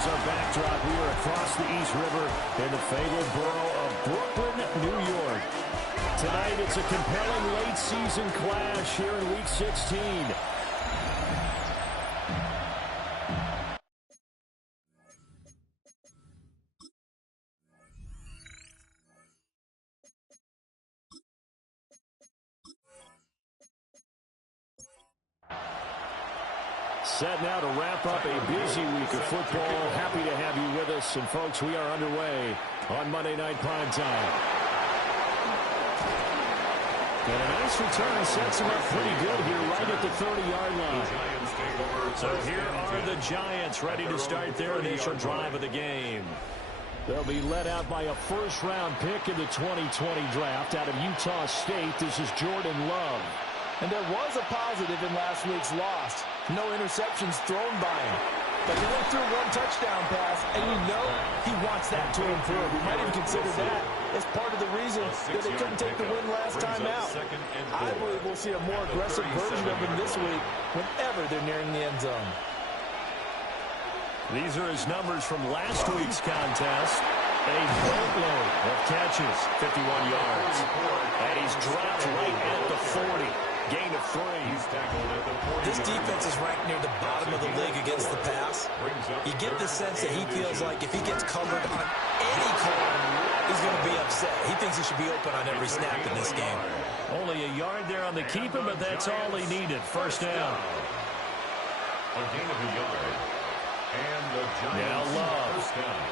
as our backdrop, we are across the East River in the fabled borough of Brooklyn, New York. Tonight, it's a compelling late-season clash here in Week 16. Set now to wrap up a busy week of football. Happy to have you with us. And, folks, we are underway on Monday Night Primetime. And a nice return sets him up pretty good here right at the 30-yard line. So here are the Giants ready to start their initial drive of the game. They'll be led out by a first-round pick in the 2020 draft out of Utah State. This is Jordan Love. And there was a positive in last week's loss. No interceptions thrown by him. But he only threw one touchdown pass, and you know he wants that to improve. We might even consider that as part of the reason that they couldn't take the win last time out. I believe we'll see a more aggressive version of him this week whenever they're nearing the end zone. These are his numbers from last week's contest. A boatload of catches, 51 yards. And he's dropped right at the 40. Gain of 3. This defense is ranked near the bottom of the league against the pass. You get the sense that he feels like if he gets covered on any corner, he's going to be upset. He thinks he should be open on every snap in this game. Only a yard there on the keeper, but that's all he needed. First down. A gain of a yard. And the Giants now Love. First down.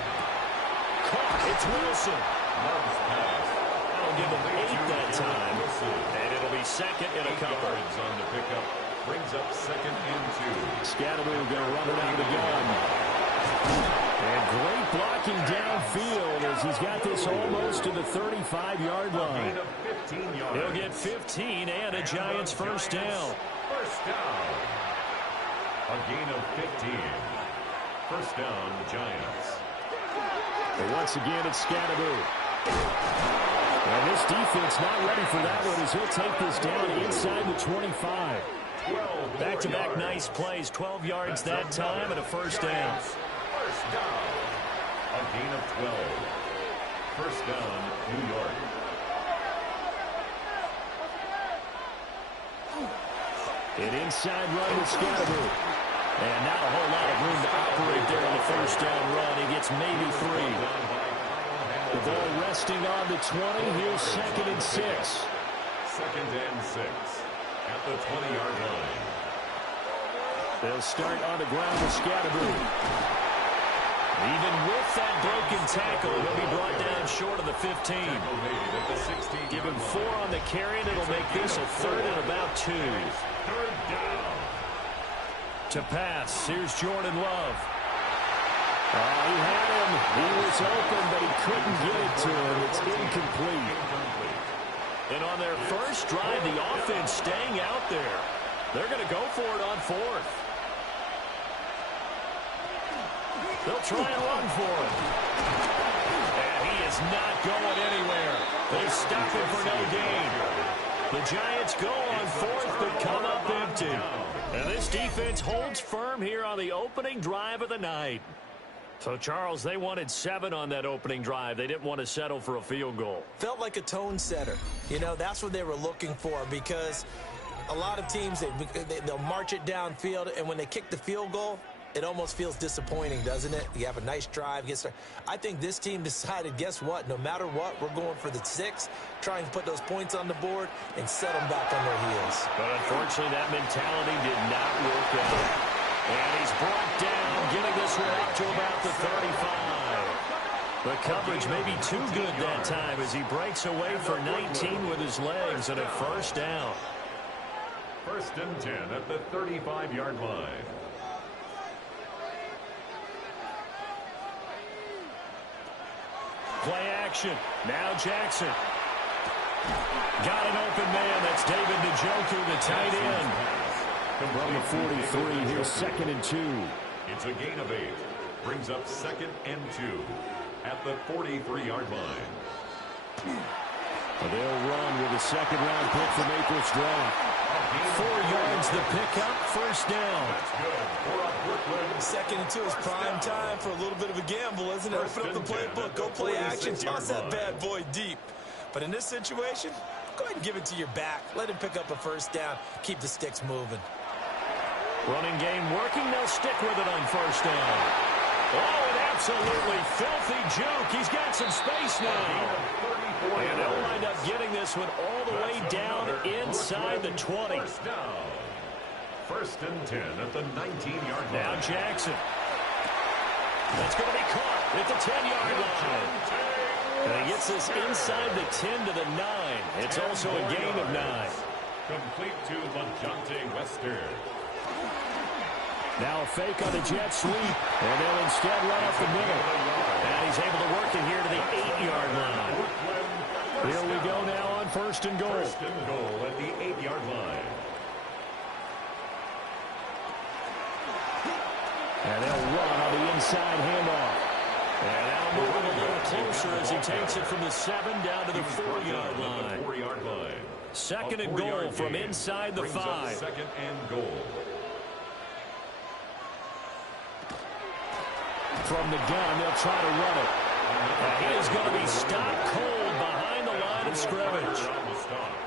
Caught. It's Wilson. Love's pass. That'll give him 8 that time. And it'll be second and a couple. On the pickup. Brings up second and 2. Scatteroo going to run it out of the gun. And great blocking downfield as he's got this almost to the 35-yard line. He'll get 15 and a Giants first down. First down. A gain of 15. First down, Giants. And once again, it's Scatteroo. And this defense not ready for that one as he'll take this down inside the 25. Back-to-back nice plays, 12 yards that time and a first down. First down. A gain of 12. First down, New York. An inside run with Scatteroo. And not a whole lot of room to operate there on the first down run. He gets maybe 3. The ball resting on the 20. Here's second and 6. Second and 6 at the 20-yard line. They'll start on the ground with Scatteroo. Even with that broken tackle, he'll be brought down short of the 15. Give him 4 on the carry, and it'll make this a third and about 2. Third down. To pass, here's Jordan Love. He had him. He was open, but he couldn't get it to him. It's incomplete. And on their first drive, the offense staying out there. They're going to go for it on 4th. They'll try and run for it. And he is not going anywhere. They stop him for no gain. The Giants go on 4th, but come up empty. And this defense holds firm here on the opening drive of the night. So, Charles, they wanted 7 on that opening drive. They didn't want to settle for a field goal. Felt like a tone setter. You know, that's what they were looking for because a lot of teams, they'll march it downfield, and when they kick the field goal, it almost feels disappointing, doesn't it? You have a nice drive. I think this team decided, guess what? No matter what, we're going for the 6, trying to put those points on the board and set them back on their heels. But unfortunately, that mentality did not work out. And he's brought down, getting this one up to about the 35. The coverage may be too good that time as he breaks away for 19 with his legs and a first down. First and 10 at the 35-yard line. Play action. Now Jackson. Got an open man. That's David Njoku, the tight end. From the 43, here's second and 2. It's a gain of 8. Brings up second and 2 at the 43-yard line. They'll run with a second-round pick from April's draft. 4 yards the pickup, first down. Second and 2 is prime time for a little bit of a gamble, isn't it? Open up the playbook, go play action, toss that bad boy deep. But in this situation, go ahead and give it to your back. Let him pick up a first down. Keep the sticks moving. Running game working. They'll stick with it on first down. Oh, an absolutely filthy juke. He's got some space now. And they'll wind up getting this one all the way down inside the 20. First and 10 at the 19-yard line. Now Jackson. That's going to be caught at the 10-yard line. And he gets this inside the 10 to the 9. It's also a gain of 9. Complete to LaJohntay Wester. Now a fake on the jet sweep. And they'll instead run up the middle. And he's able to work it here to the 8-yard line. Here we go now on first and goal. First and goal at the 8-yard line. And they'll run on the inside handoff. And now moving a little closer as he takes it from the 7 down to the 4-yard line. 4-yard line. Second and goal from inside the 5. Second and goal. From the gun, they'll try to run it. And he is going to be stopped cold behind the line of scrimmage.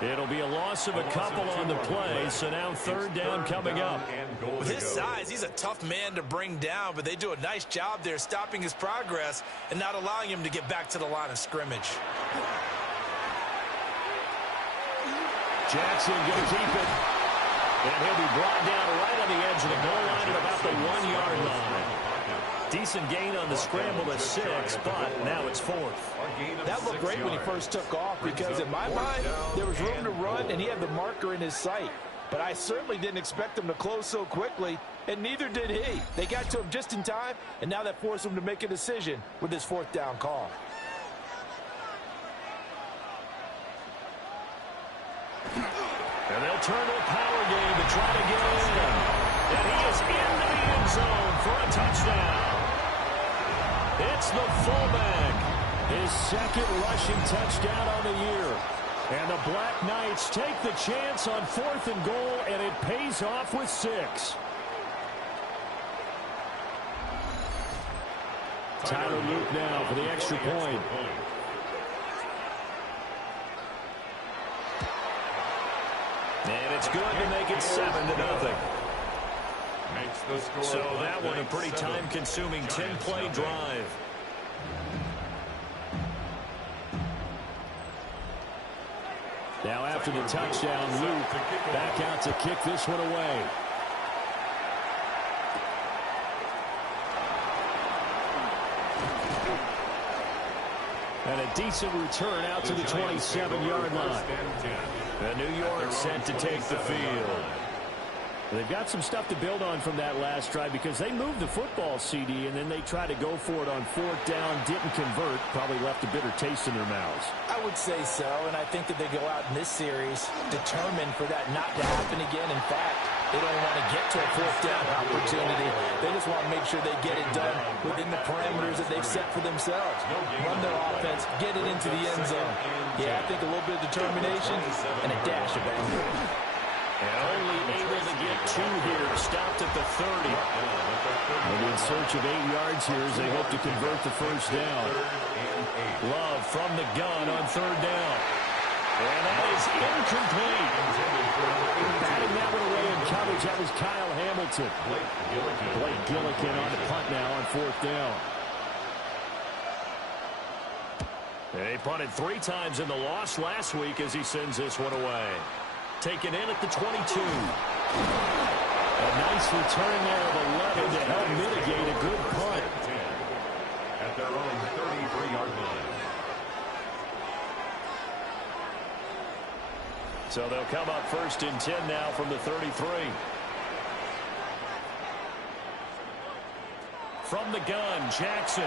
It'll be a loss of a couple on the play, so now third down coming up. With his size, he's a tough man to bring down, but they do a nice job there stopping his progress and not allowing him to get back to the line of scrimmage. Jackson going to keep it. And he'll be brought down right on the edge of the goal line at about the 1-yard line. Decent gain on the scramble at 6, but now it's 4th. That looked great when he first took off because in my mind, there was room to run and he had the marker in his sight. But I certainly didn't expect him to close so quickly, and neither did he. They got to him just in time, and now that forced him to make a decision with his 4th down call. And they'll turn to a power game to try to get in. And he is into the end zone for a touchdown. It's the fullback. His second rushing touchdown on the year. And the Black Knights take the chance on 4th and goal, and it pays off with 6. Tyler Luke now for the extra point. And it's good to make it 7-0. So that one a pretty time-consuming 10-play drive. Now after the touchdown, Luke back out to kick this one away. And a decent return out to the 27-yard line. And New York set to take the field. They've got some stuff to build on from that last drive because they moved the football, CD, and then they tried to go for it on 4th down, didn't convert, probably left a bitter taste in their mouths. I would say so, and I think that they go out in this series determined for that not to happen again. In fact, they don't want to get to a 4th down opportunity. They just want to make sure they get it done within the parameters that they've set for themselves. Run their offense, get it into the end zone. Yeah, I think a little bit of determination and a dash of anger. And only able to get 2 here, stopped at the 30. And in search of 8 yards here as they hope to convert the first down. Love from the gun on 3rd down. And that is incomplete. Batting that one away in coverage, that was Kyle Hamilton. Blake Gillikin on the punt now on 4th down. They punted 3 times in the loss last week as he sends this one away. Taken in at the 22. A nice return there of 11 to help mitigate a good punt. At their own 33-yard line. So they'll come up 1st and 10 now from the 33. From the gun, Jackson.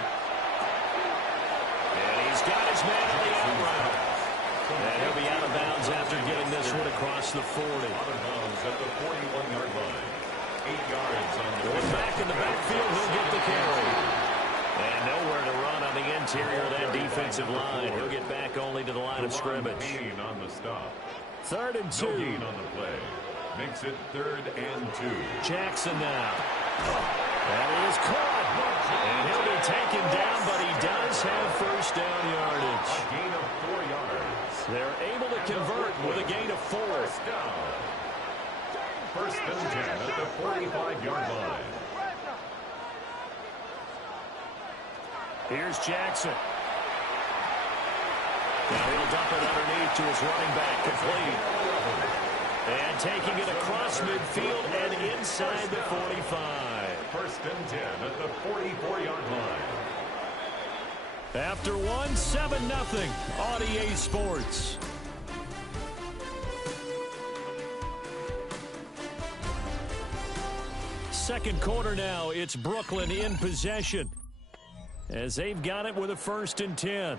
And he's got his man on the out route. And he'll be out of bounds after getting this one across the 40. Out of bounds at the 41-yard line. 8 yards on the Going back in the backfield, he'll get the carry. And nowhere to run on the interior of that defensive line. He'll get back only to the line of scrimmage. Gain on the stop. 3rd and 2. No gain on the play. Makes it 3rd and 2. Jackson now. That is caught. And he'll be taken down, but he does have first down yardage. A gain of 4 yards. They're able to convert with a gain of 4. First down. 1st and 10 at the 45-yard line. Here's Jackson. Now he'll dump it underneath to his running back, complete. And taking it across midfield and inside the 45. 1st and 10 at the 44-yard line. After 7-0 on EA Sports. Second quarter now, it's Brooklyn in possession as they've got it with a 1st and 10.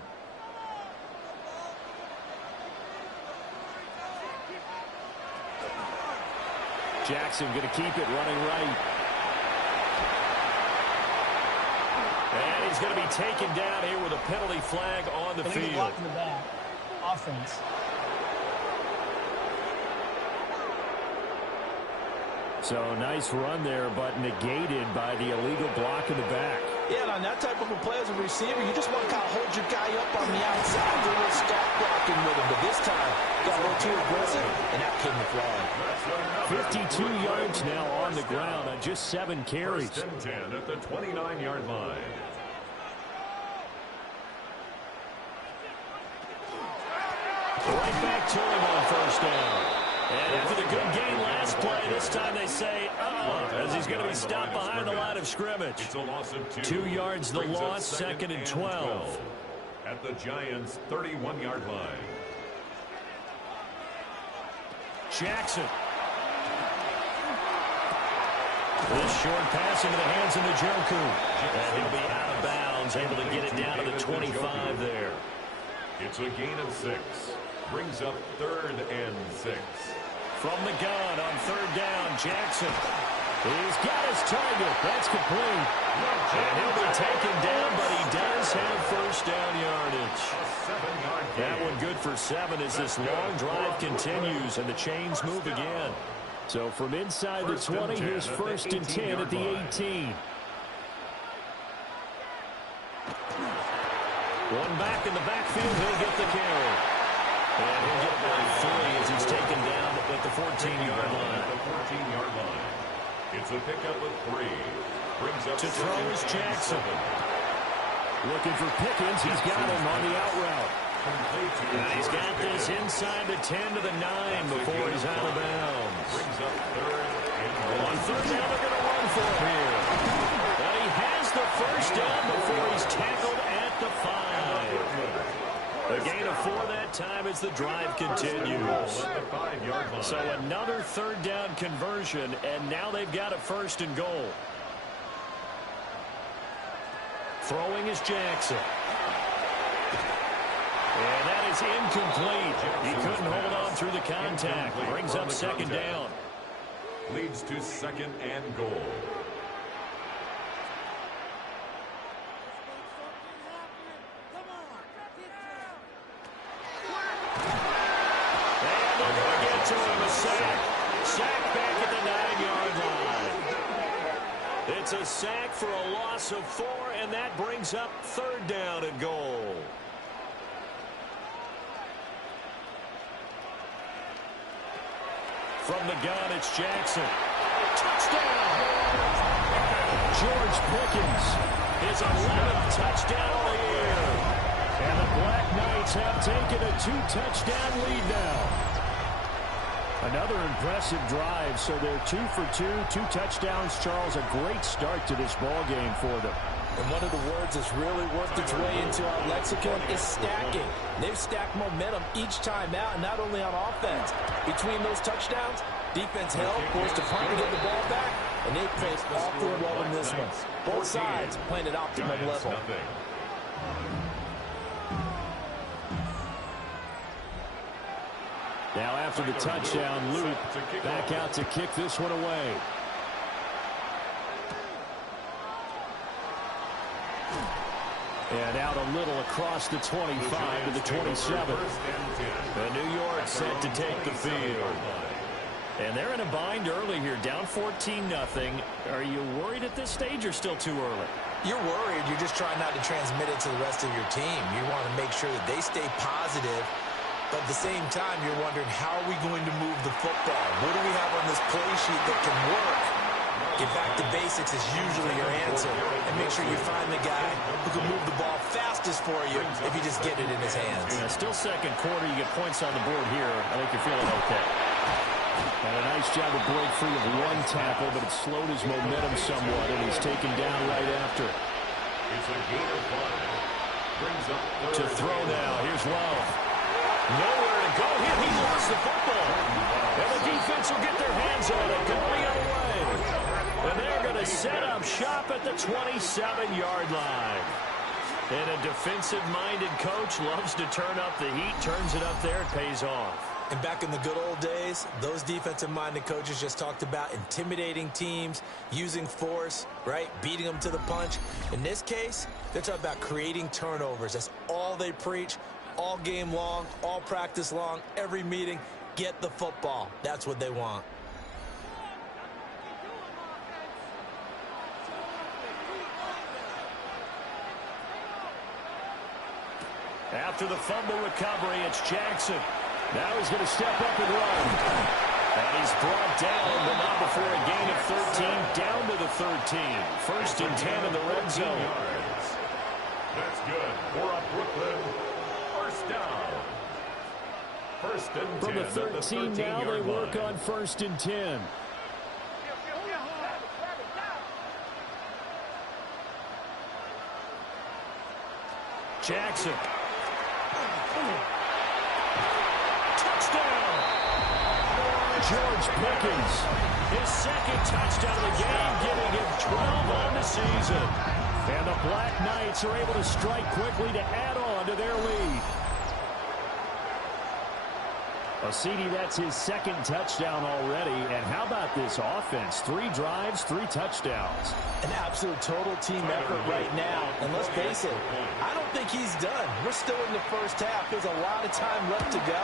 Jackson going to keep it running right. And he's going to be taken down here with a penalty flag on the field. Blocking the back. Offense. So nice run there, but negated by the illegal block in the back. Yeah, and on that type of a play as a receiver, you just want to kind of hold your guy up on the outside, do a little stop blocking with him. But this time, got a little too aggressive, and out came the flag. 52 yards now on the ground on just 7 carries. 1st and 10 at the 29-yard line. Right back to him on 1st down. And after the good gain last play, this time they say, as he's going to be stopped behind the line of scrimmage. It's a loss of 2 yards the loss, 2nd and 12. At the Giants' 31-yard line. Jackson. This short pass into the hands of Njoku. And he'll be out of bounds, able to get it down to the 25 there. It's a gain of 6. Brings up 3rd and 6. From the gun on 3rd down, Jackson. He's got his target. That's complete. And he'll be taken down, but he does have first down yardage. That one good for 7 as this long drive continues and the chains move again. So from inside the 20, here's 1st and 10 at the 18. One back in the backfield, he'll get the carry. And he'll get about 3 as he's taken down at the 14-yard line. At the 14-yard line. It's a pickup of 3. Brings up to throw is Jackson. Looking for Pickens. He's got him on the out route. And he's got this inside the 10 to the 9 before he's out of bounds. Brings up 3rd and 1. On 3rd down, they're going to run for him here. But he has the first down before he's tackled at the 5. A gain of 4 that time as the drive continues. So another 3rd down conversion, and now they've got a 1st and goal. Throwing is Jackson. And that is incomplete. He couldn't hold on through the contact. Brings up 2nd down. Leads to 2nd and goal. To him, a sack. Sack back at the 9-yard line. It's a sack for a loss of 4, and that brings up 3rd down and goal. From the gun, it's Jackson. Touchdown! George Pickens, his 11th touchdown of the year. And the Black Knights have taken a 2-touchdown lead now. Another impressive drive, so they're 2 for 2, 2 touchdowns. Charles, a great start to this ball game for them. And one of the words that's really worked its way into our lexicon is stacking. They've stacked momentum each time out, and not only on offense. Between those touchdowns, defense held, forced a punt to get the ball back, and they played awfully well in this one. Both sides playing at optimum level. Now after the touchdown, Luke back out to kick this one away. And out a little across the 25 to the 27. And New York set to take the field. And they're in a bind early here, down 14-0. Are you worried at this stage or still too early? You're worried. You're just trying not to transmit it to the rest of your team. You want to make sure that they stay positive, but at the same time, you're wondering, how are we going to move the football? What do we have on this play sheet that can work? Get back to basics is usually your answer, and make sure you find the guy who can move the ball fastest for you if you just get it in his hands. Yeah, still second quarter. You get points on the board here. I think you're feeling okay. And a nice job to break free of one tackle, but it slowed his momentum somewhat, and he's taken down right after. It's a gain of 5. Brings up To throw now. Here's Love. Nowhere to go here. He lost the football. And the defense will get their hands on it. Go the other way. And they're going to set up shop at the 27-yard line. And a defensive-minded coach loves to turn up the heat, turns it up there, it pays off. And back in the good old days, those defensive-minded coaches just talked about intimidating teams, using force, right, beating them to the punch. In this case, they're talking about creating turnovers. That's all they preach, all game long, all practice long, every meeting. Get the football. That's what they want. After the fumble recovery, it's Jackson. Now he's going to step up and run. And he's brought down, but not before a gain of 13, down to the 13. First and 10 in the red zone. yards. That's good. For a Brooklyn first down. First and 10. From the 13 now, they work line. on first and 10. Jackson. Touchdown! George Pickens, his second touchdown of the game, giving him 12 on the season. And the Black Knights are able to strike quickly to add on to their lead. CD, that's his second touchdown already. And how about this offense? 3 drives, 3 touchdowns. An absolute total team effort right now. And let's face it, I don't think he's done. We're still in the first half. There's a lot of time left to go.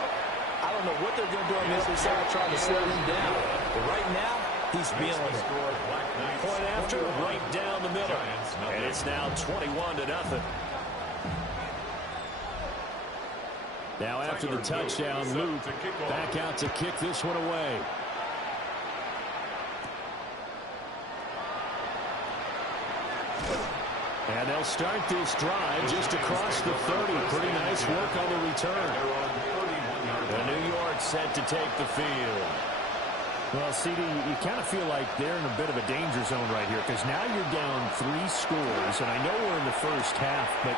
I don't know what they're going to do on this side trying to slow him down. But right now, he's feeling it. Point after, right down the middle. And it's now 21-0. Now after the touchdown, Luke back out to kick this one away. And they'll start this drive just across the 30. Pretty nice work on the return. And New York set to take the field. Well, CD, you kind of feel like they're in a bit of a danger zone right here because now you're down 3 scores. And I know we're in the first half, but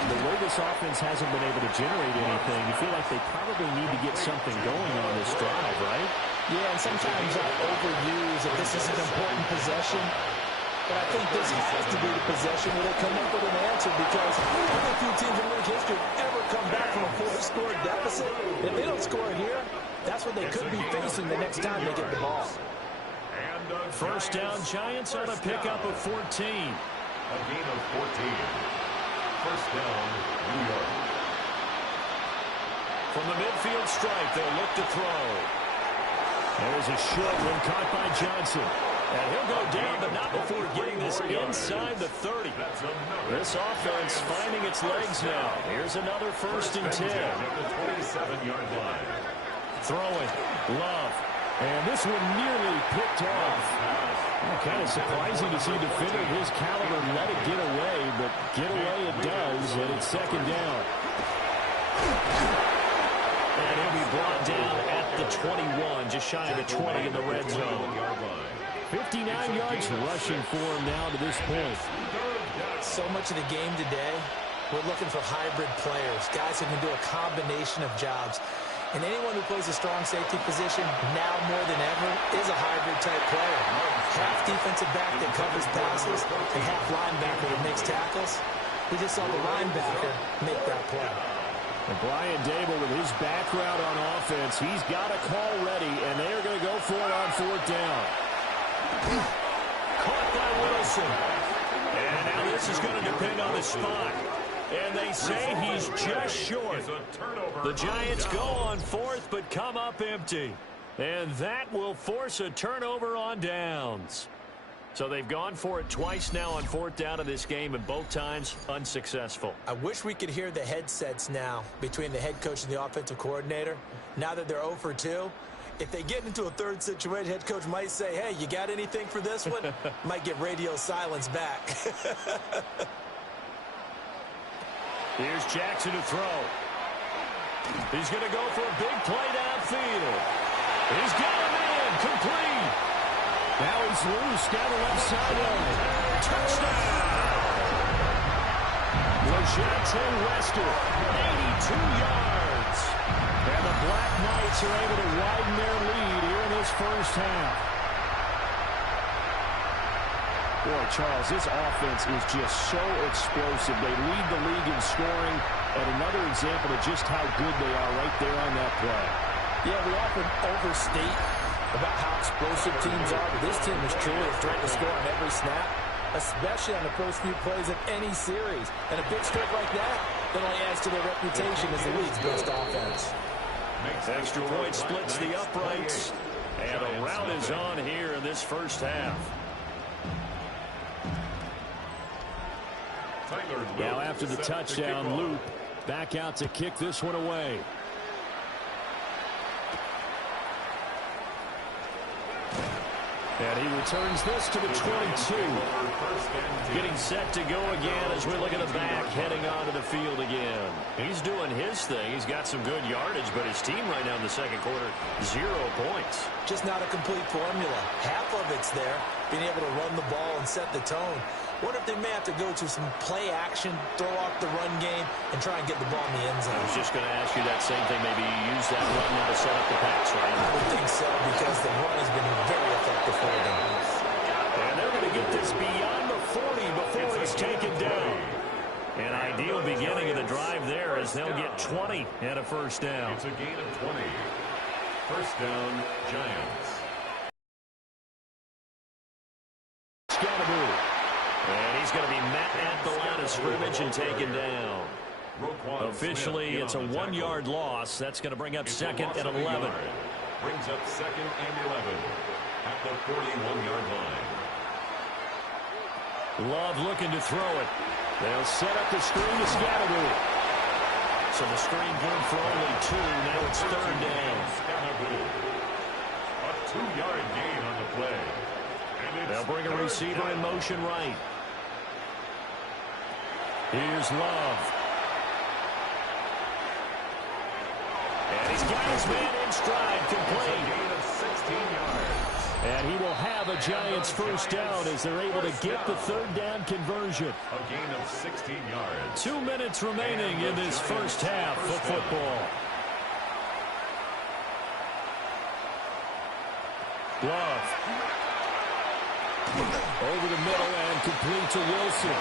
the way this offense hasn't been able to generate anything, you feel like they probably need to get something going on this drive, right? Yeah, and sometimes I overuse if this is an important possession. But I think this has to be the possession where they come up with an answer because only few teams in league history ever come back from a 4-score deficit. If they don't score here, that's what they could be facing the next time they get the ball. First down, Giants on a pickup of 14. A gain of 14. First down, New York. From the midfield stripe, they'll look to throw. There's a short one caught by Johnson. And he'll go down, but not before getting this inside the 30. This offense finding its legs now. Here's another first and 10. The 27-yard line. Throwing. Love. And this one nearly picked off. Kind of surprising to see a defender of his caliber let it get away, but get away it does, and it's second down. And he'll be brought down at the 21, just shy of the 20 in the red zone. 59 yards rushing for him now to this point. So much of the game today, we're looking for hybrid players, guys who can do a combination of jobs. And anyone who plays a strong safety position, now more than ever, is a hybrid-type player. Half defensive back that covers passes, and half linebacker that makes tackles. We just saw the linebacker make that play. And Brian Dable, with his background on offense, he's got a call ready, and they are going to go for it on 4th down. Caught by Wilson. And now this is going to depend on the spot. And they say he's just short. The Giants go on 4th, but come up empty. And that will force a turnover on downs. So they've gone for it twice now on 4th down in this game, and both times unsuccessful. I wish we could hear the headsets now between the head coach and the offensive coordinator. Now that they're 0 for 2, if they get into a third situation, head coach might say, hey, you got anything for this one? Might get radio silence back. Here's Jackson to throw. He's going to go for a big play downfield. He's got him in, complete. Now he's loose down the left sideline. Touchdown! LeJonte Wester, 82 yards. And the Black Knights are able to widen their lead here in this first half. Boy, Charles, this offense is just so explosive. They lead the league in scoring, and another example of just how good they are right there on that play. Yeah, we often overstate about how explosive teams are, but this team is truly a threat to score on every snap, especially on the first few plays of any series. And a big streak like that only adds to their reputation as the league's best offense. Extra point splits the uprights, and a rout is on here in this first half. Now after the touchdown, Luke back out to kick this one away. And he returns this to the 22. Getting set to go again as we look at the back, heading onto the field again. He's doing his thing. He's got some good yardage, but his team right now in the second quarter, 0 points. Just not a complete formula. Half of it's there, being able to run the ball and set the tone. What if they may have to go to some play action, throw off the run game, and try and get the ball in the end zone? I was just going to ask you that same thing. Maybe use that run now to set up the pass, right? I would think so, because the run has been very effective for them. And they're going to get this beyond the 40 before it's taken down. An ideal beginning of the drive there as they'll get 20 and a first down. It's a gain of 20. First down, Giants. Scatterboo. And he's going to be met at the line of scrimmage and taken down. Officially, it's a 1-yard loss. That's going to bring up second and 11. Brings up second and 11 at the 41-yard line. Love looking to throw it. They'll set up the screen to Scatterboo. So the screen good for only 2. Now it's third down. Scatterboo. A 2-yard gain on the play. They'll bring a receiver in motion right. Here's Love. And he's got his man in stride, complete. Gain of 16 yards. And he will have a Giants first down as they're able to get the third down conversion. A gain of 16 yards. 2 minutes remaining in this first half of football. Love. Over the middle and complete to Wilson.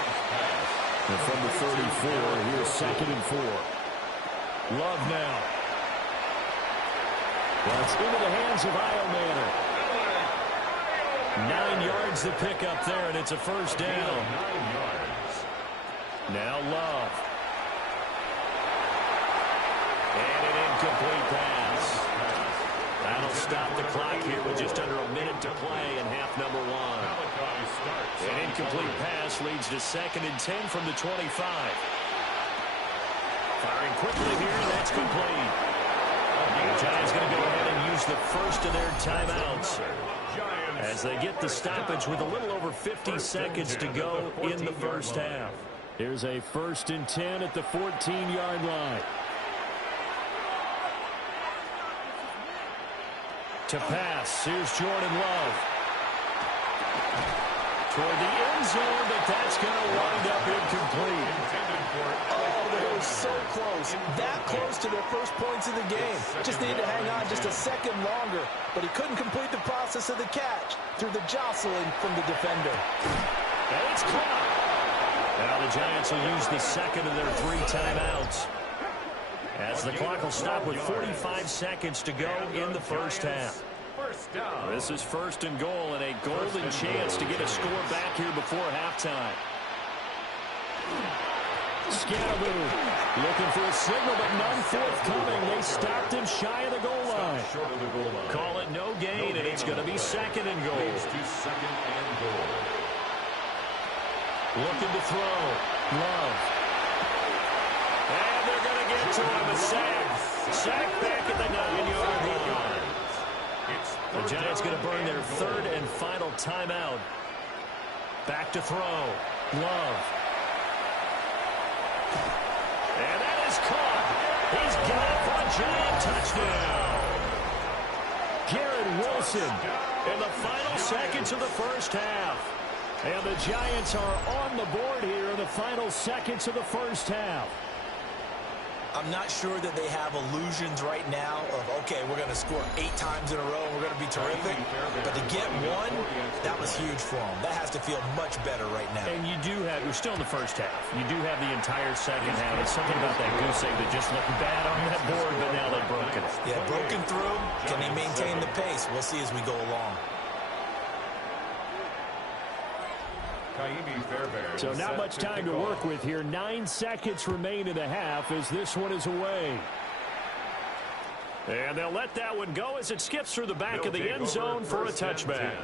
And from the 34, here's second and 4. Love now. That's into the hands of Iomanner. 9 yards to pick up there, and it's a first down. 9 yards. Now Love. And an incomplete pass. That'll stop the clock here with just under a minute to play in half number 1. An incomplete pass leads to second and 10 from the 25. Firing quickly here, that's complete. The Giants going to go ahead and use the first of their timeouts as they get the stoppage with a little over 50 seconds to go in the first half. Here's a first and 10 at the 14-yard line. To pass, here's Jordan Love. Toward the end zone, but that's going to wind up incomplete. Oh, they were so close. That close to their first points of the game. Just needed to hang on just a second longer, but he couldn't complete the process of the catch through the jostling from the defender. And it's caught. Now the Giants will use the second of their 3 timeouts, as the clock will stop with 45 seconds to go in the first half. This is first and goal and a golden chance to get a score back here before halftime. Scatterboo looking for a signal, but none forthcoming. They stopped him shy of the goal line. Call it It's going to be second and goal. Leads to second and goal. Looking to throw. Love. And they're going to get to him. A sack. Sack back at the 9-yard line. The Giants going to burn their third and final timeout. Back to throw. Love. And that is caught. He's got it for a Giant touchdown. Garrett Wilson in the final seconds of the first half. And the Giants are on the board here in the final seconds of the first half. I'm not sure that they have illusions right now of, okay, we're going to score 8 times in a row and we're going to be terrific. But to get one, that was huge for them. That has to feel much better right now. And you do have, we're still in the first half. You do have the entire second half. It's something about that goose egg that just looked bad on that board, but now they've broken it. Yeah, broken through. Can they maintain the pace? We'll see as we go along. So not much time to work with here. 9 seconds remain in the half as this one is away. And they'll let that one go as it skips through the back of the end zone for a touchback.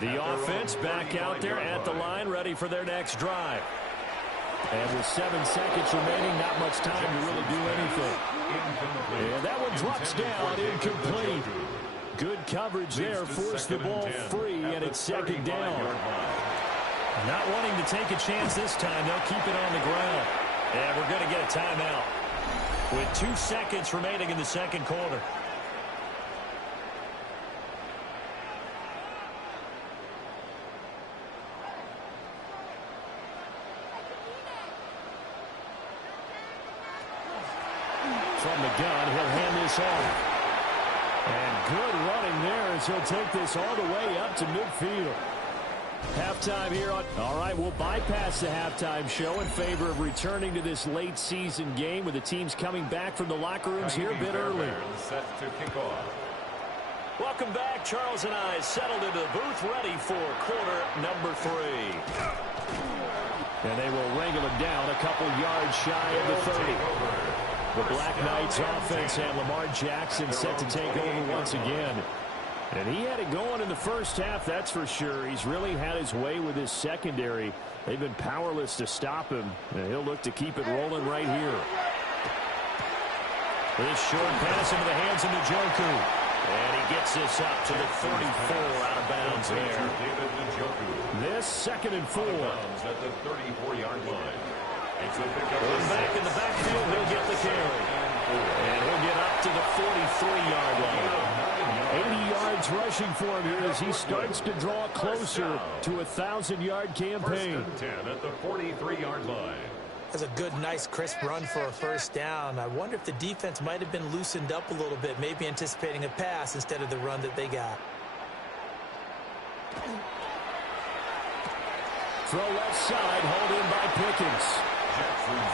The offense back out there at the line, ready for their next drive. And with 7 seconds remaining, not much time to really do anything. And that one drops down, incomplete. Good coverage there, forced the ball free, and it's second down. Not wanting to take a chance this time, they'll keep it on the ground. And we're going to get a timeout with 2 seconds remaining in the second quarter. From the gun, he'll hand this off. And good running there as he'll take this all the way up to midfield. Halftime here on. All right, we'll bypass the halftime show in favor of returning to this late season game with the teams coming back from the locker rooms here a bit early. Set to kick off. Welcome back. Charles and I settled into the booth ready for quarter number 3. And they will wrangle him down a couple yards shy of the 30. The Black Knights offense and Lamar Jackson set to take over once again. And he had it going in the first half, that's for sure. He's really had his way with his secondary. They've been powerless to stop him. And he'll look to keep it rolling right here. This short pass into the hands of Njoku. And he gets this up to the 34 out of bounds there. This second and 4. At the 34-yard line. Going back in the backfield, he'll get the carry. And he'll get up to the 43-yard line. 80 yards rushing for him here as he starts to draw closer to a 1,000-yard campaign. First and 10 at the 43-yard line. That's a good, nice, crisp run for a first down. I wonder if the defense might have been loosened up a little bit, maybe anticipating a pass instead of the run that they got. Throw left side, hauled in by Pickens.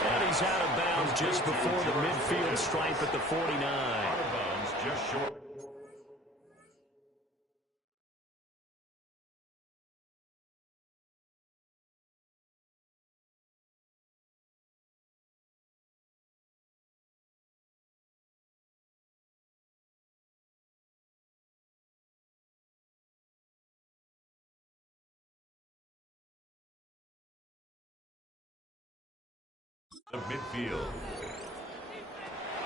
And he's out of bounds just before the midfield stripe at the 49. Out of bounds just short. The midfield.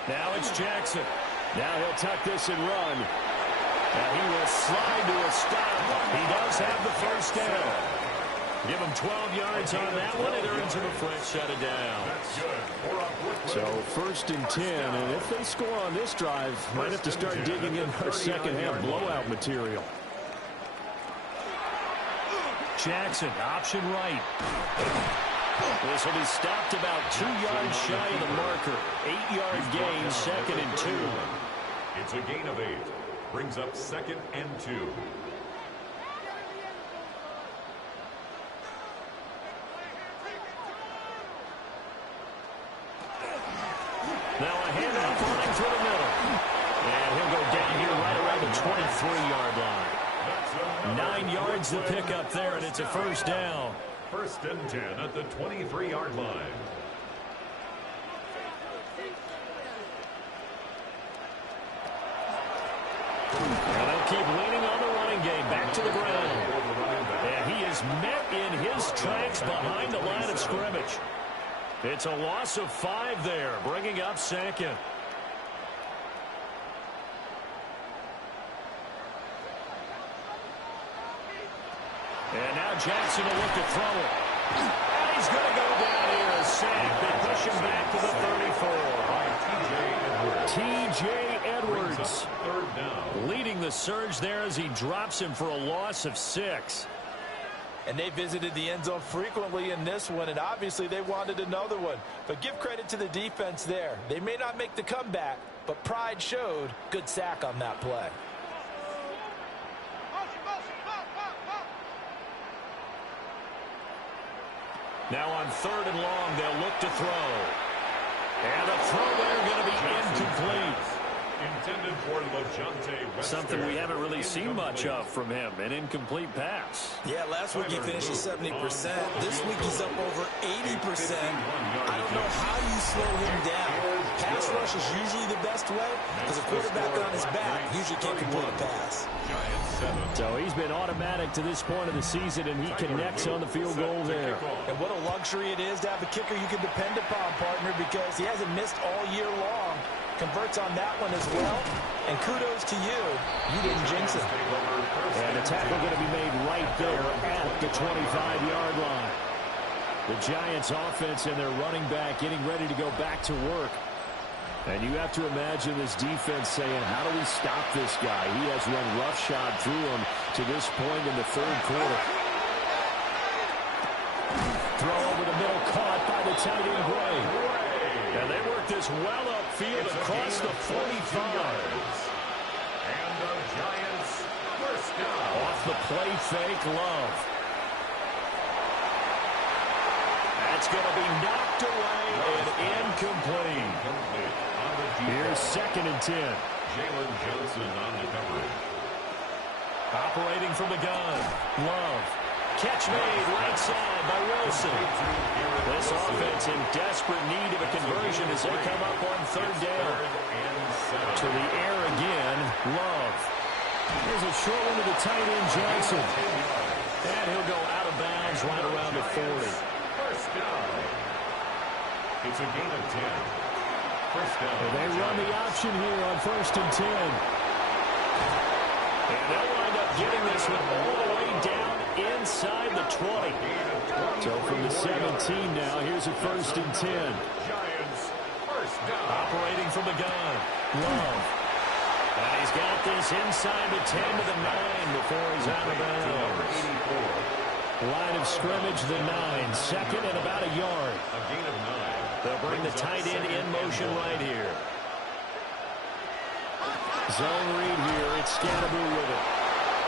Now it's Jackson. Now he'll tuck this and run. And he will slide to a stop. He does have the first down. Give him 12 yards on that one, and they're into the fresh set of downs. So first and 10, and if they score on this drive, might have to start digging in our second half blowout material. Jackson, option right. This will be stopped about 2 yards shy of the marker. 8-yard gain, second and 2. It's a gain of 8. Brings up second and 2. Now a handoff running through the middle. And he'll go down here right around the 23-yard line. 9 yards to pick up there, and it's a first down. First and 10 at the 23-yard line. And they'll keep leaning on the back to the ground. And he is met in his tracks behind the line of scrimmage. It's a loss of 5 there, bringing up second. And now Jackson will look to throw it. And he's going to go down here. A sack. They push him back to the 34. T.J. Edwards leading the surge there as he drops him for a loss of 6. And they visited the end zone frequently in this one, and obviously they wanted another one. But give credit to the defense there. They may not make the comeback, but pride showed. Good sack on that play. Now on 3rd and long, they'll look to throw. And the throw there going to be incomplete. Intended for LeJounte Wester. Something we haven't really seen much of from him, an incomplete pass. Yeah, last week he finished at 70%. This week he's up over 80%. I don't know how you slow him down. Pass rush is usually the best way because a quarterback on his back usually can't complete a pass. So he's been automatic to this point of the season, and he connects on the field goal there. And what a luxury it is to have a kicker you can depend upon, partner, because he hasn't missed all year long. Converts on that one as well. And kudos to you. You didn't jinx it. And a tackle going to be made right there at the 25-yard line. The Giants offense and their running back getting ready to go back to work. And you have to imagine this defense saying, how do we stop this guy? He has run roughshod through him to this point in the 3rd quarter. Throw over the middle, caught by the tight end, Gray. And they work this well upfield across the 45. And the Giants first down. Off the play fake, Love. That's going to be knocked away and incomplete. Here's 2nd and 10. Jalen Johnson on the coverage. Operating from the gun. Love. Catch made right side by Wilson. This offense in desperate need of a conversion as they come up on 3rd down. To the air again. Love. Here's a short one to the tight end, Johnson. And he'll go out of bounds right around the 40. First down. It's a gain of 10. First down. They run the option here on 1st and 10. And they'll wind up getting this one all the way down inside the 20. So from the 17 now, here's a 1st and 10. Giants first down. Operating from the gun. Love. And he's got this inside the 10 to the 9 before he's out of bounds. Line of scrimmage, the 9. 2nd and about a yard. A gain of 9. They'll bring the tight end in motion right here. Zone read here. It's Scannaboo with it.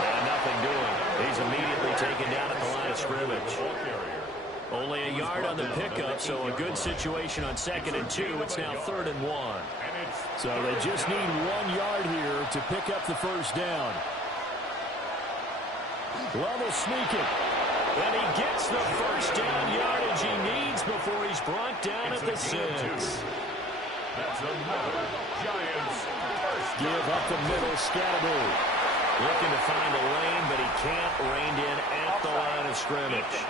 And nothing doing. He's immediately taken down at the line of scrimmage. Only a yard on the pickup, so a good situation on 2nd and 2. It's now 3rd and 1. So they just need 1 yard here to pick up the first down. Love will sneak it. And he gets the first down yardage he needs before he's brought down at the 6. That's another Giants first down. Give up the middle, Scannaboo. Looking to find a lane, but he can't. Reined in at the line of scrimmage.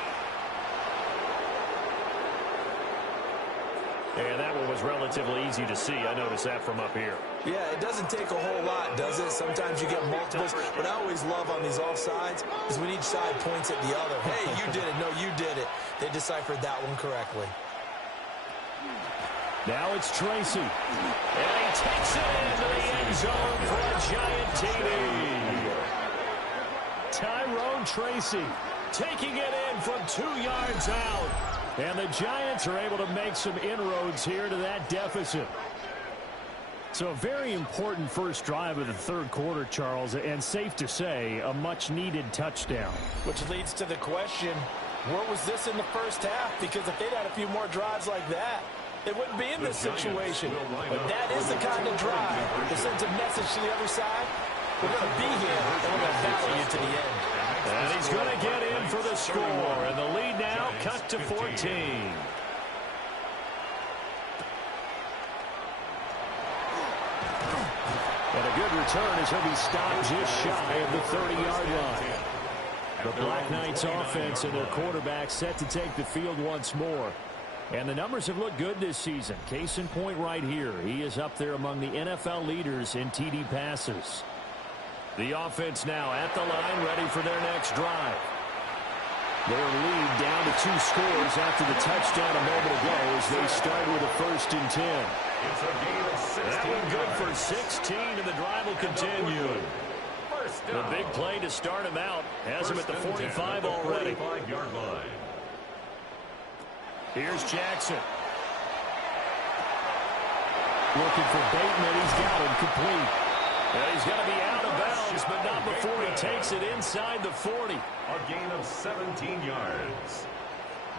And that one was relatively easy to see. I noticed that from up here. Yeah, it doesn't take a whole lot, does it? Sometimes you get multiples. What I always love on these offsides is when each side points at the other. Hey, you did it. No, you did it. They deciphered that one correctly. Now it's Tracy. And he takes it into the end zone for a Giant TD. Tyrone Tracy taking it in from 2 yards out. And the Giants are able to make some inroads here to that deficit. So a very important first drive of the 3rd quarter, Charles, and safe to say, a much-needed touchdown. Which leads to the question, where was this in the first half? Because if they'd had a few more drives like that, they wouldn't be in this situation. But that is the kind of drive that sends a message to the other side. We're going to be here, and we're going to battle you to the end. And he's going to get in for the score. And the lead now cut to 14. And a a good return as he'll be stopped just shy of the 30-yard line. The Black Knights offense and their quarterback set to take the field once more. And the numbers have looked good this season. Case in point right here. He is up there among the NFL leaders in TD passes. The offense now at the line, ready for their next drive. Their lead down to 2 scores after the touchdown a moment ago as they start with a 1st and 10. It's a gain of 16. That one good for 16, and the drive will continue. The big play to start him out has him at the 45 already. 45-yard line. Here's Jackson. Looking for Bateman. He's got him complete. And he's going to be out of bounds, but not before he takes it inside the 40. A gain of 17 yards.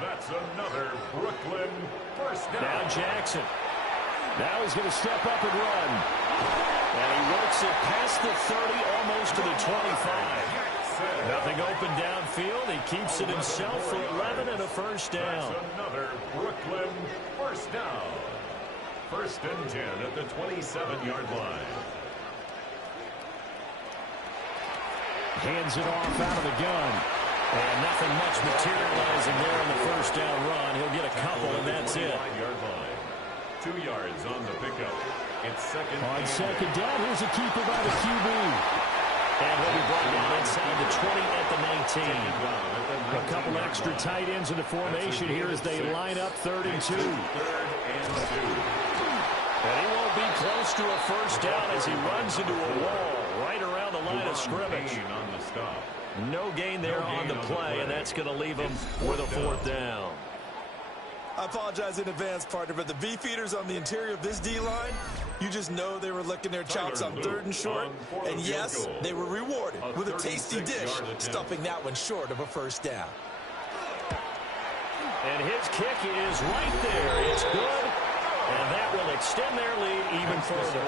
That's another Brooklyn first down. Now Jackson. Now he's going to step up and run. And he works it past the 30, almost to the 25. Nothing open downfield. He keeps it himself for 11 and a first down. That's another Brooklyn first down. 1st and 10 at the 27-yard line. Hands it off out of the gun. And nothing much materializing there on the first down run. He'll get a couple, and that's it. 25-yard line. 2 yards on the pickup. It's second. On second down, here's a keeper by the QB. And he'll be brought down inside the 20 at the 19. A couple extra tight ends in the formation here as they line up 3rd and 2. 3rd and 2. And he won't be close to a first down as he runs into a wall right around the line of scrimmage. On the stop. No gain there on the play, and that's going to leave him with a 4th down. I apologize in advance, partner, but the beefeaters on the interior of this D-line, you just know they were licking their chops on 3rd and short. And yes, they were rewarded with a tasty dish, stuffing that one short of a first down. And his kick is right there. It's good. And that will extend their lead even further.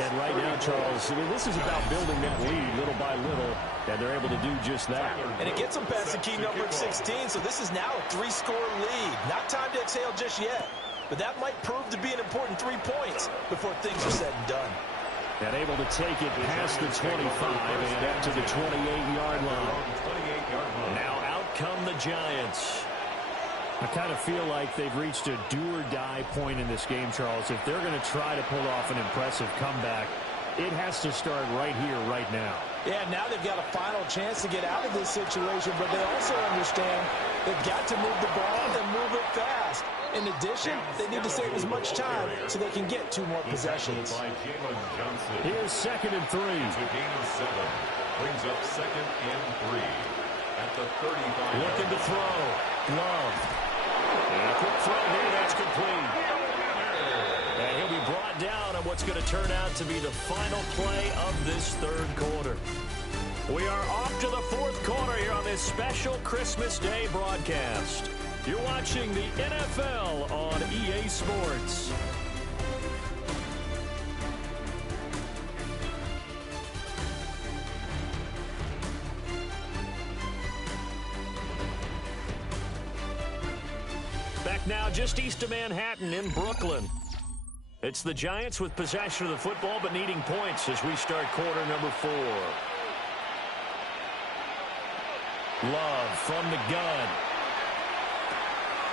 And right now, Charles, this is about building that lead little by little, and they're able to do just that. And it gets them past the key number 16, so this is now a 3-score lead. Not time to exhale just yet, but that might prove to be an important 3 points before things are said and done. And able to take it past the 25 and up to the 28-yard line. Now out come the Giants. I kind of feel like they've reached a do-or-die point in this game, Charles. If they're going to try to pull off an impressive comeback, it has to start right here, right now. Yeah, now they've got a final chance to get out of this situation, but they also understand they've got to move the ball and move it fast. In addition, they need to save as much time so they can get 2 more possessions. Here's 2nd and 3. It's a gain of 7. Brings up 2nd and 3 at the 35. Looking to throw. Love. And a quick throw here, that's complete. And he'll be brought down on what's going to turn out to be the final play of this 3rd quarter. We are off to the 4th quarter here on this special Christmas Day broadcast. You're watching the NFL on EA Sports. Back now just east of Manhattan in Brooklyn. It's the Giants with possession of the football but needing points as we start quarter number 4. Love from the gun.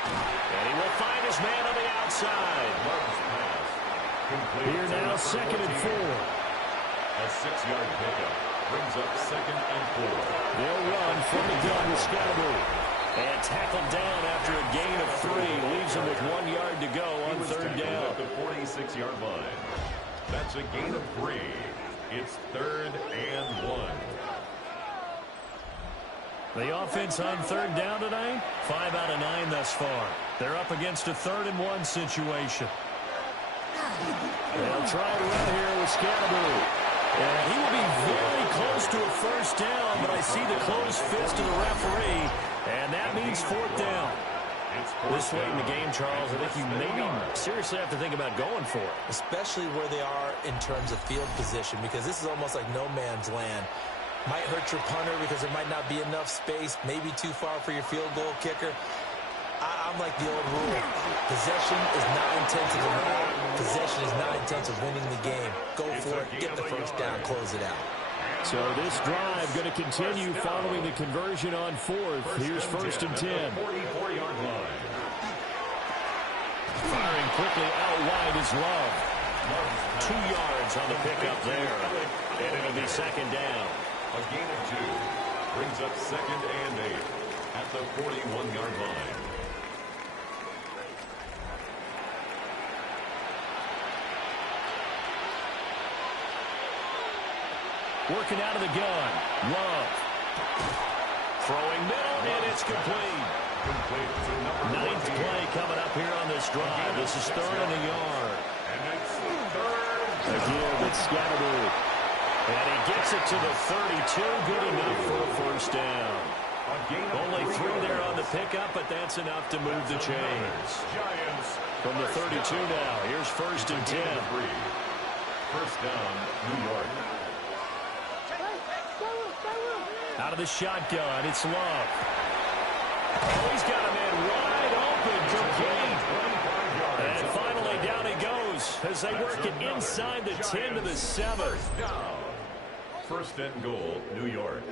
And he will find his man on the outside. Here now, 2nd and 4. A 6-yard pickup brings up 2nd and 4. They'll run from the gun with Scatterbury. And tackled down after a gain of 3. Leaves him with 1 yard to go on 3rd down. At the 46-yard line. That's a gain of 3. It's 3rd and 1. The offense on 3rd down today, 5 out of 9 thus far. They're up against a 3rd and 1 situation. They'll try to run here with Scatterbury. And he will be very close to a first down, but I see the closed fist of the referee, and that means 4th down. This late in the game, Charles, I think you maybe seriously have to think about going for it. Especially where they are in terms of field position, because this is almost like no man's land. Might hurt your punter because there might not be enough space, maybe too far for your field goal kicker. I'm like the old rule. Possession is 9/10 of the night. Possession is 9/10 of winning the game. Go for it. Get the first down. Close it out. So this drive going to continue following the conversion on fourth. Here's first and 10. 44-yard line. Firing quickly out wide is Love. 2 yards on the pickup there. And it'll be second down. A gain of 2. Brings up second and 8 at the 41-yard line. Working out of the gun. Love. Throwing middle, and it's complete. Ninth play coming up here on this drive. This is third and a yard. And that's third. Again, it's Scatterby. And he gets it to the 32. Good enough for a first down. Only 3 there on the pickup, but that's enough to move the chains. From the 32 now, here's first and 10. First down, New York. Out of the shotgun, it's Love. Oh, he's got a man wide open, complete. And finally down he goes as they work it inside the 10 to the 7. First and goal, New York.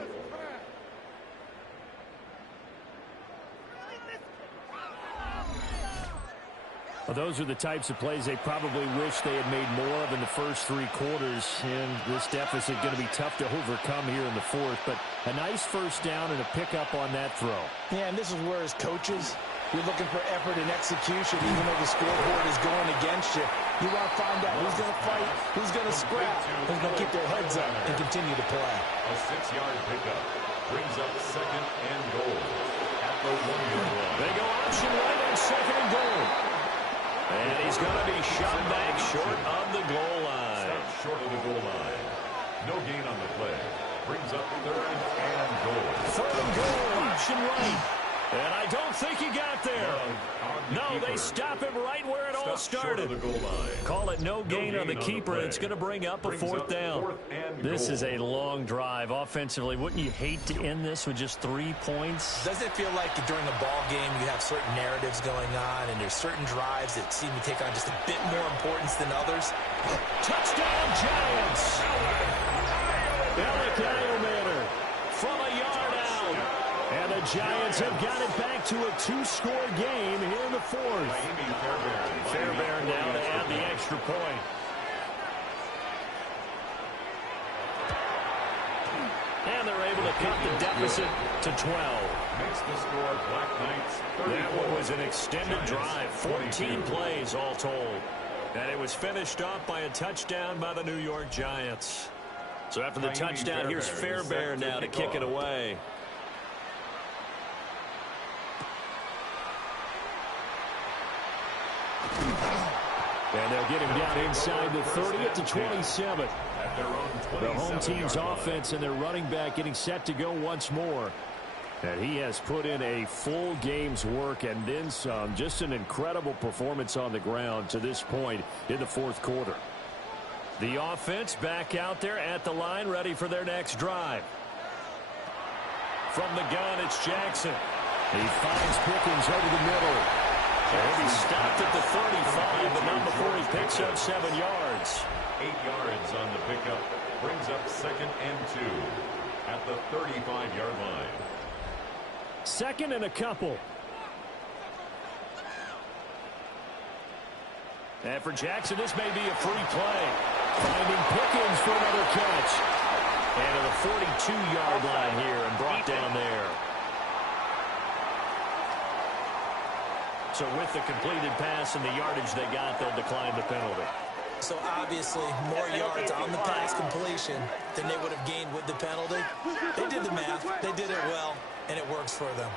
Well, those are the types of plays they probably wish they had made more of in the first 3 quarters. And this deficit going to be tough to overcome here in the fourth. But a nice first down and a pickup on that throw. Yeah, and this is where as coaches, you're looking for effort and execution, even though the scoreboard is going against you. You want to find out who's going to fight, who's going to scrap, who's going to keep their heads up and continue to play. A 6-yard pickup brings up second and goal at the 1-yard line. They go option right on second and goal. And he's going to be shot back short of the goal line. Stopped short of the goal line. No gain on the play. Brings up third and goal. Third and goal, option right. And I don't think he got there. No, they stop him right where it all started. Call it no gain on the keeper. It's going to bring up a fourth down. This is a long drive offensively. Wouldn't you hate to end this with just 3 points? Doesn't it feel like during a ball game you have certain narratives going on and there's certain drives that seem to take on just a bit more importance than others? Touchdown, Giants! Alec Eilmaner from a yard out. And the Giants have got it back to a 2-score game here in the fourth. Fairbairn now to add the extra point. And they're able to cut the deficit to 12. Makes the score Black Knights 34. That one was an extended drive. 14 plays all told. And it was finished off by a touchdown by the New York Giants. So after the touchdown, here's Fairbairn now to kick it away. And they'll get him down inside the 30 at the 27. The home team's offense and their running back getting set to go once more. And he has put in a full game's work and then some. Just an incredible performance on the ground to this point in the fourth quarter. The offense back out there at the line, ready for their next drive. From the gun, it's Jackson. He finds Pickens over the middle. And he stopped at the 35, but not before he picks up 7 yards. 8 yards on the pickup. Brings up second and 2 at the 35-yard line. Second and a couple. And for Jackson, this may be a free play. Finding Pickens for another catch. And to the 42-yard line here and brought down there. So with the completed pass and the yardage they got, they'll decline the penalty. So obviously more yards on the pass completion than they would have gained with the penalty. They did the math. They did it well, and it works for them.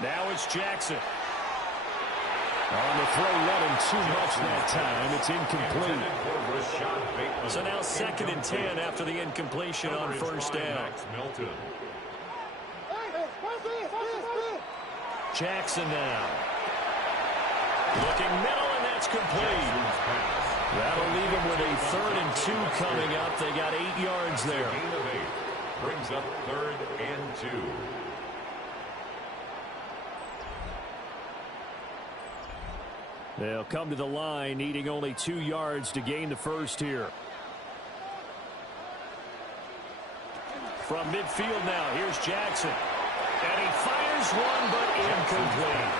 Now it's Jackson. On the throw, running too much that time. It's incomplete. So now second and 10 after the incompletion on first down. Jackson now. Looking middle, and that's complete. That'll leave him with a 3rd and 2 coming up. They got 8 yards there. Brings up 3rd and 2. They'll come to the line, needing only 2 yards to gain the first here. From midfield now, here's Jackson. And he fires one, but incomplete.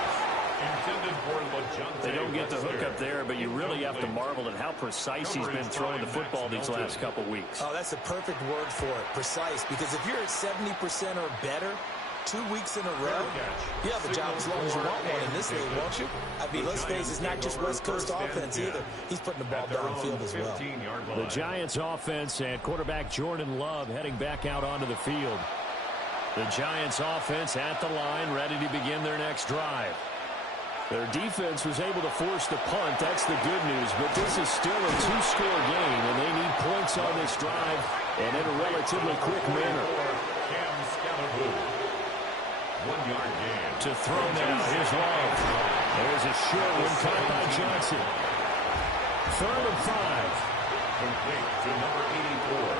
Intended for LaJohntay. They don't get the hook up there, but you really have to marvel at how precise he's been throwing the football these last couple weeks. Oh, that's the perfect word for it, precise. Because if you're at 70% or better 2 weeks in a row, you have a job as long as you want one in this league, won't you? I mean, let's face it, it's not just West Coast offense either. He's putting the ball downfield as well. The Giants offense and quarterback Jordan Love heading back out onto the field. The Giants offense at the line, ready to begin their next drive. Their defense was able to force the punt. That's the good news, but this is still a 2-score game, and they need points on this drive and in a relatively quick manner. 1 yard gain. To throw now, here's Love. There's a short one caught by Johnson. 3rd and 5. Complete to number 84.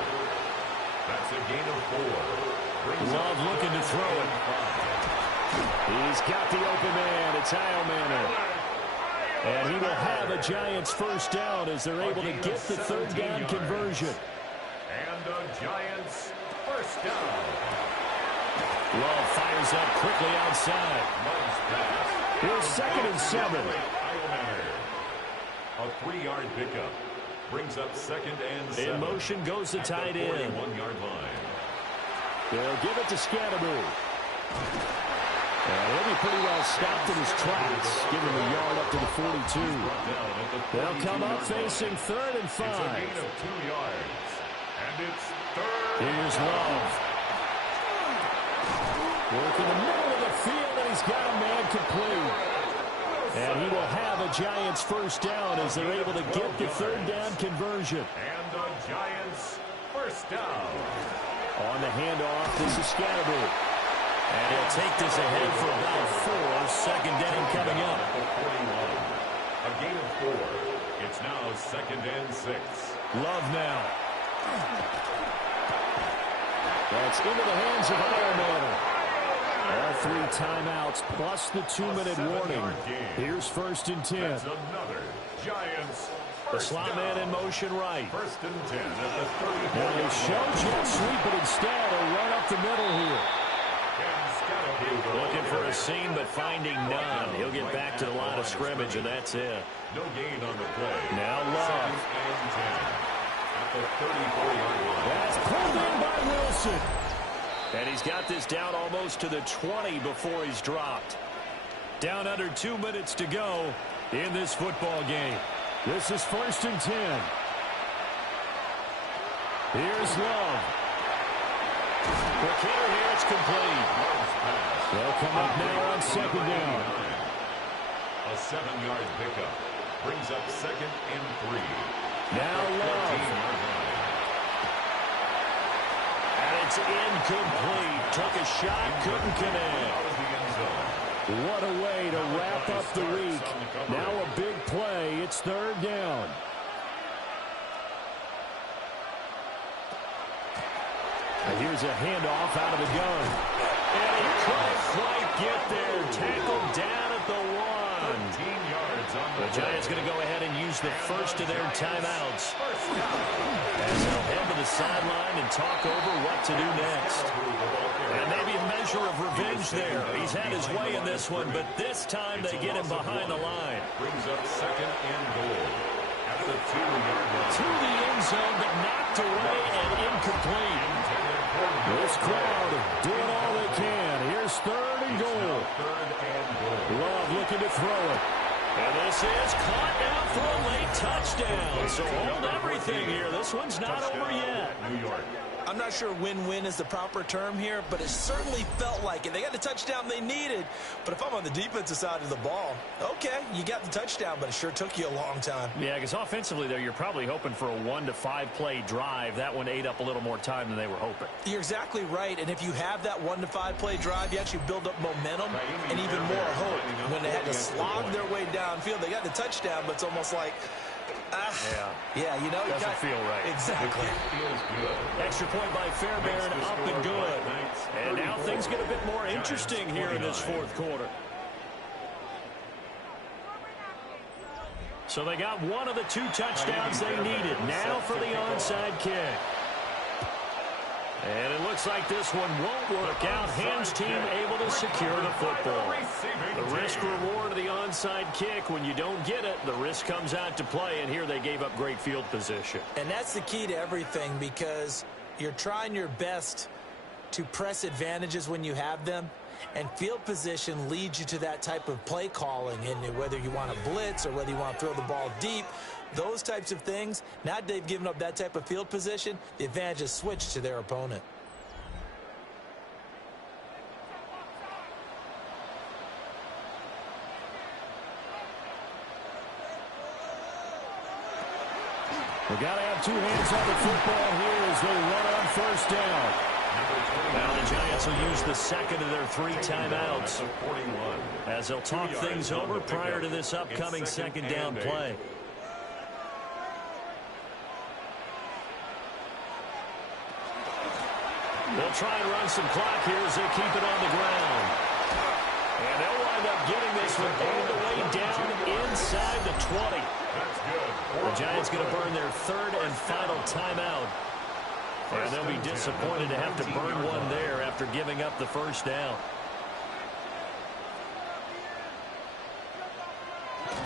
That's a gain of 4. Love looking to throw it. He's got the open man. It's Heilmanner. And he will have a Giants first down as they're able to get the 3rd down conversion. And the Giants first down. Love fires up quickly outside. Here's 2nd and 7. A 3-yard pickup. Brings up 2nd and 7. In motion goes the tight end. 41-yard line. They'll give it to Scatteroo. And he'll be pretty well stopped in his tracks. Give him a yard up to the 42. They'll come up facing 3rd and 5. It's a gain of 2 yards. And it's 3rd. Here's Love. Working the middle of the field, and he's got a man complete. And he will have a Giants first down as they're able to get the 3rd down conversion. And the Giants first down. On the handoff, this is Scatteroo. And he'll take this ahead for about 4. 2nd down coming up. A gain of 4. It's now 2nd and 6. Love now. That's into the hands of Heilmanner. All 3 timeouts plus the 2-minute warning. Here's 1st and 10. That's another Giants. The slot man in motion right. 1st and 10 at the 30. Now they show jet sweep, but instead a run up the middle here. Looking for a seam, but finding none. He'll get back to the line of scrimmage, and that's it. No gain on the play. Now Love. 2nd and 10 at the 34-yard line. That's pulled in by Wilson. And he's got this down almost to the 20 before he's dropped. Down under 2 minutes to go in this football game. This is 1st and 10. Here's Love. Quick hitter here, it's complete. They'll come up now on 2nd down. A 7-yard pickup. Brings up 2nd and 3. Now Love. And it's incomplete. Took a shot, couldn't connect. What a way to wrap up the week. Now a big play. It's 3rd down. And here's a handoff out of the gun. And he couldn't quite get there. Tackled down at the 1. 13 yards on the Giants going to go ahead and use the first of their timeouts. As they'll head to the sideline and talk over what to do next. And maybe a measure of revenge there. He's had his way in this one, but this time they get him behind the line. Brings up 2nd and goal at the 2-yard line. To the end zone, but knocked away and incomplete. This crowd doing all they can. Here's 3rd and goal. 3rd and goal. Love looking to throw it. And this is caught now for a late touchdown. So hold everything here. This one's not over yet. New York. I'm not sure win-win is the proper term here, but it certainly felt like it. They got the touchdown they needed, but if I'm on the defensive side of the ball, okay, you got the touchdown, but it sure took you a long time. Yeah, because offensively, there, you're probably hoping for a 1 to 5 play drive. That one ate up a little more time than they were hoping. You're exactly right, and if you have that 1 to 5 play drive, you actually build up momentum and even more hope. When they had to slog their way downfield, they got the touchdown, but it's almost like Yeah, you know. Doesn't feel right. Exactly. Feels good. Extra point by Fairbairn, up and good. And now things get a bit more interesting here in this fourth quarter. So they got one of the 2 touchdowns they needed. Now for the onside kick. And it looks like this one won't work out. Hands team able to secure the football. The risk reward of the onside kick, when you don't get it, the risk comes out to play, and here they gave up great field position. And that's the key to everything, because you're trying your best to press advantages when you have them, and field position leads you to that type of play calling, and whether you want to blitz or whether you want to throw the ball deep, those types of things. Now they've given up that type of field position, the advantage is switched to their opponent. We got to have 2 hands on the football here as they run on first down. Now the Giants will use the second of their 3 timeouts as they'll talk things over prior to this upcoming second down play. They'll try and run some clock here as they keep it on the ground. And they'll wind up getting this one all the way down inside the 20. The Giants going to burn their 3rd and final timeout. And they'll be disappointed to have to burn one there after giving up the first down.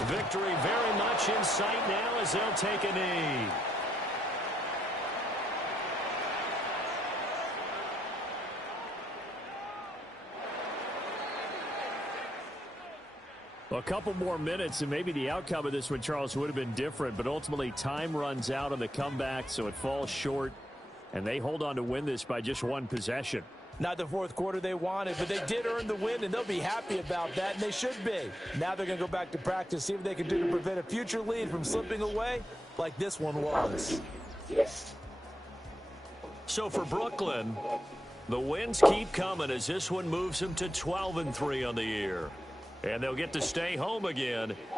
Victory very much in sight now as they'll take a knee. A couple more minutes, and maybe the outcome of this one, Charles, would have been different. But ultimately, time runs out on the comeback, so it falls short. And they hold on to win this by just 1 possession. Not the fourth quarter they wanted, but they did earn the win, and they'll be happy about that, and they should be. Now they're going to go back to practice, see what they can do to prevent a future lead from slipping away like this one was. So for Brooklyn, the wins keep coming as this one moves them to 12-3 on the year. And they'll get to stay home again